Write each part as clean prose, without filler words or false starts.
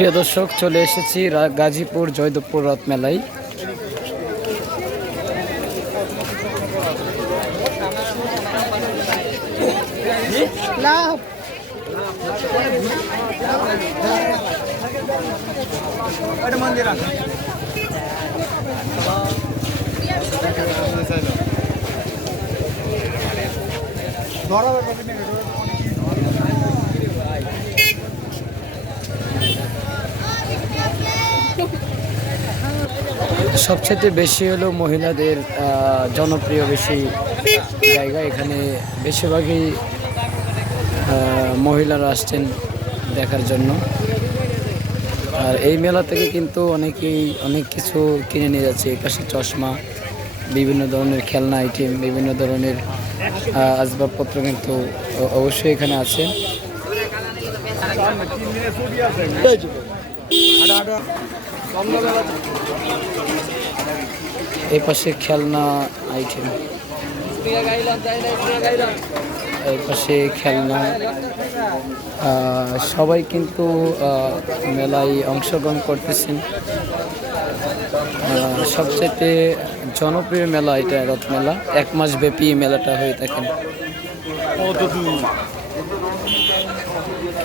প্রিয় দর্শক, চলে এসেছি গাজীপুর জয়দেবপুর রথ মেলায়। সবচেয়ে বেশি হলো মহিলাদের জনপ্রিয় বেশি জায়গা। এখানে বেশিরভাগই মহিলারা আসছেন দেখার জন্য। আর এই মেলা থেকে কিন্তু অনেকেই অনেক কিছু কিনে নিয়ে যাচ্ছে। এপাশে চশমা, বিভিন্ন ধরনের খেলনা আইটেম, বিভিন্ন ধরনের আসবাবপত্র কিন্তু অবশ্যই এখানে আছে। এই পাশে খেলনা আইটেম, এই পাশে খেলনা, সবাই কিন্তু মেলায় অংশগ্রহণ করতেছেন। সবচেয়ে জনপ্রিয় মেলা এটা রথ মেলা। 1 মাস ব্যাপী মেলাটা হয়ে থাকেন।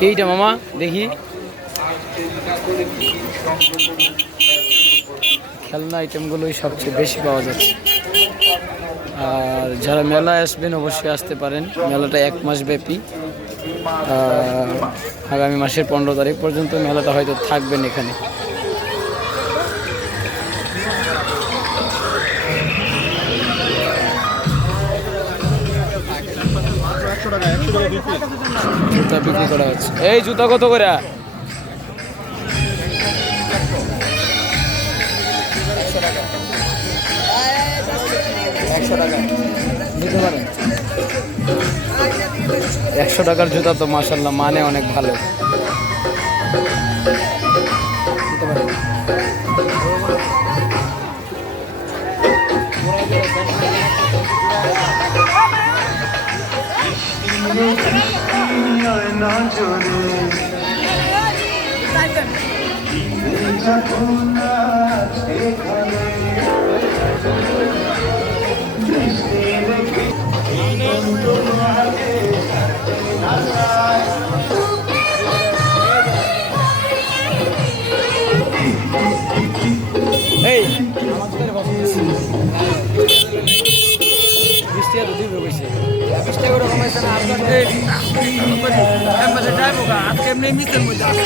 এইটা মামা দেখি খেলনা আইটেমগুলোই সবচেয়ে বেশি পাওয়া যাচ্ছে। আর যারা মেলায় আসবেন অবশ্যই আসতে পারেন। মেলাটা 1 মাস ব্যাপী। আগামী মাসের 15 তারিখ পর্যন্ত মেলাটা হয়তো থাকবেন এখানে। জুতা বিক্রি করা হচ্ছে। এই জুতা কত করে? 100 টাকা দিতে পারেন। 100 টাকার জুতা তো মাশাআল্লাহ মানে অনেক ভালো। দিতে পারেন। এই বৃষ্টি এত দিবে কইছে। বৃষ্টি করে কমাইছে না। আপনার যাইবো গা আজকে এমনি মিসের মধ্যে আছে।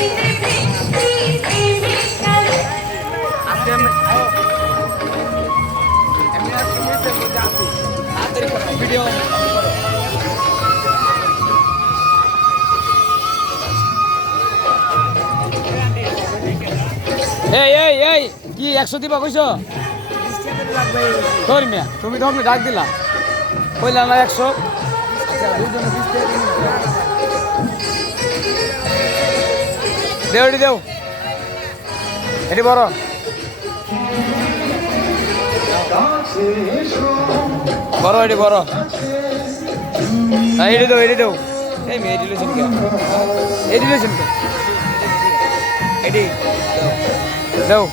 আজকে এমনি আজকে মিসের মধ্যে আছে। হাতের ভিডিও এই এই এই কি 100 দিবা কইছো? তোর মিয়া তুমি তো আমাকে ডাক দিলা, কইলা না 100। দেও এটি দেও, এটি বড় বড়, এটি বড়। এটি দেও, এটি দেও। এই মেয়ে এটি লইছেন কে? এটি লইছেন কে? এটি দেও।